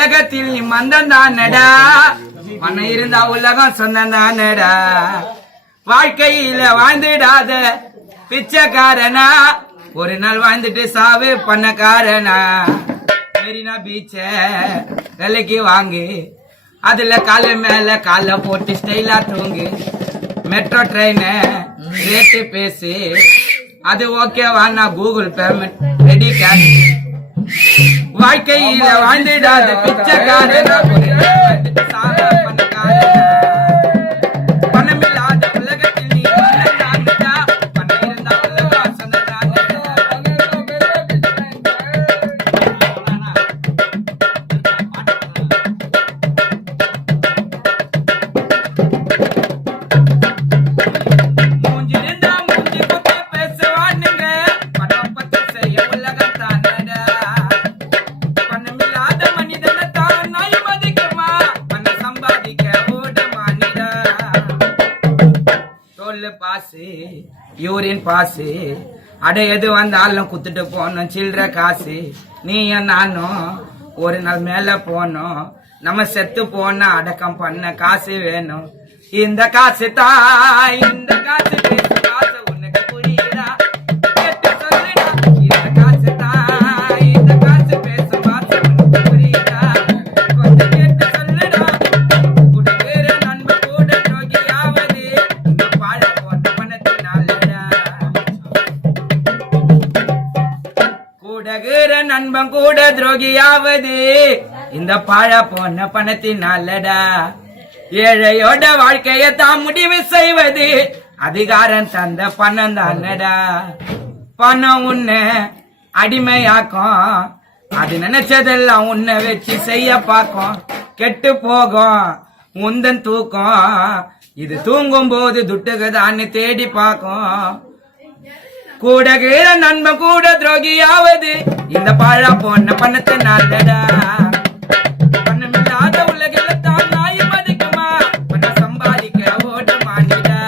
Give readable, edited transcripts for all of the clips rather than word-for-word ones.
உலகத்தில் நீ மந்தம் தானடா, மன இருந்தா உலகம் சொந்தம் தானடா. வாழ்க்கையில வாழ்ந்துடாத பிச்சைக்காரனா, ஒரு நாள் வாழ்ந்துட்டு சாவு பண்ணக்காரனா. மெரினா பீச்ச விலைக்கு வாங்கு, அதுல கால மேல கால போட்டு ஸ்டைலா தூங்கு. மெட்ரோ ட்ரெயின் ரேட்டு பேசு, அது ஓகேவா? நான் கூகுள் பேமெண்ட் ரெடி கேஷ். வாழ்க்கையில வாழ்ந்துடாத பிச்சைக்காரனா, ஒரு நாள் வாழ்ந்துட்டு சாவு பண்ணக்காரனா. பணமில்லாத உலகத்தில் நீ தாண்டா, பணம் இருந்தா உலகம் சொந்ததானடா. மூஞ்சிருந்தா மூஞ்சி குத்தி பேசுவானுங்க, பணம் பத்தி செய்ய உலகம் தானடா. பணமில்லாத மனிதனை தான் நாய் மதிக்குமா, பணம் சம்பாதிக்க ஓடுமானிடா. டோல் பாசு யூரின் பாசு, அட எது வந்தாலும் குத்துட்டு போனோம் சில்லற காசு. நீயும் நானும் ஒரு நாள் மேல போனோம், நம்ம செத்து போன அடக்கம் பண்ண காசு வேணும். இந்த காசு தான், இந்த காசு பேசு காசு உனக்கு புரியுதா? கேட்டு சொல்லுடா. இந்த காசு தான், இந்த காசு பேசு காசு உனக்கு புரியுதா? கொஞ்சம் கேட்டு சொல்லுடா. குடுக்கிற நண்பன் கூட துரோகியாவது, இந்த பாழ போட்ட பணத்தினாலடா. கூடகிற நண்பன் கூட துரோகியாவது, இந்த பாழ போன பணத்தினாலடா. ஏழையோட வாழ்க்கைய தான் முடிவு செய்வது, அதிகாரம் தந்த பணம் தானடா. பணம் உன்னை அடிமையாக்கும், அது நினைச்சதெல்லாம் உன்னை வச்சு செய்ய பார்க்கும். கெட்டு போகும் உந்தன் தூக்கம், இது தூங்கும் போது துட்டுக்குதான்னு தேடி பார்க்கும். கூடகிற நண்பன் கூட துரோகியாவது, இந்த பாழா போன பணத்தை நாளடா. பணமில்லாத உலகில தான் நாய் மதிக்குமா, பணம் சம்பாதிக்க ஓட மானிடா.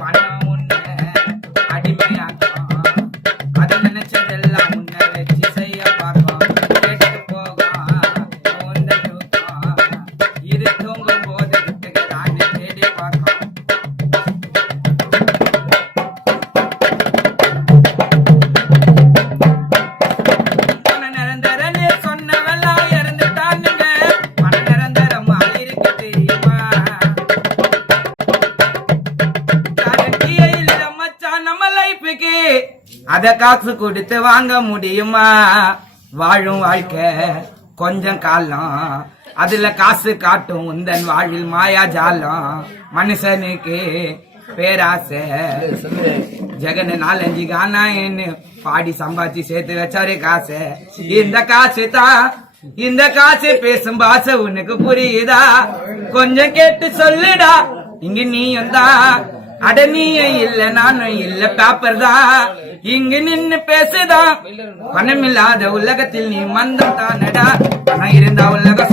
பணம் உன்னை அடிமையாக்கும், அது நினைச்சதெல்லாம் உன்னை வச்சு செய்ய பார்க்கும். கேட்டு போகும் உந்த தூக்கம், இது தூங்கும் போது துட்டுக்குதான்னு தேடி பார்க்கும். அத காசு கொடுத்து வாங்க முடியுமா? வாழும் வாழ்க்கை கொஞ்சம் காலம், அதுல காசு காட்டும் உந்தன் வாழ்வில் மாயா ஜாலம். மனுஷனுக்கு பேராசை ஜெகன் 4-5 கானா என்ன பாடி சம்பாதிச்சு சேர்த்து வச்சாரு காசு. இந்த காசு தான், இந்த காசு பேசும் பாச உனக்கு புரியுதா? கொஞ்சம் கேட்டு சொல்லுடா. இங்க நீயும் தான், அட நீயும் இல்ல நானும் இல்ல, பேப்பர் தான் இங்க நின்னு பேசுதான். பணமில்லாத உலகத்தில் நீ மந்தம் தானடா, பணம் இருந்தா உலகம்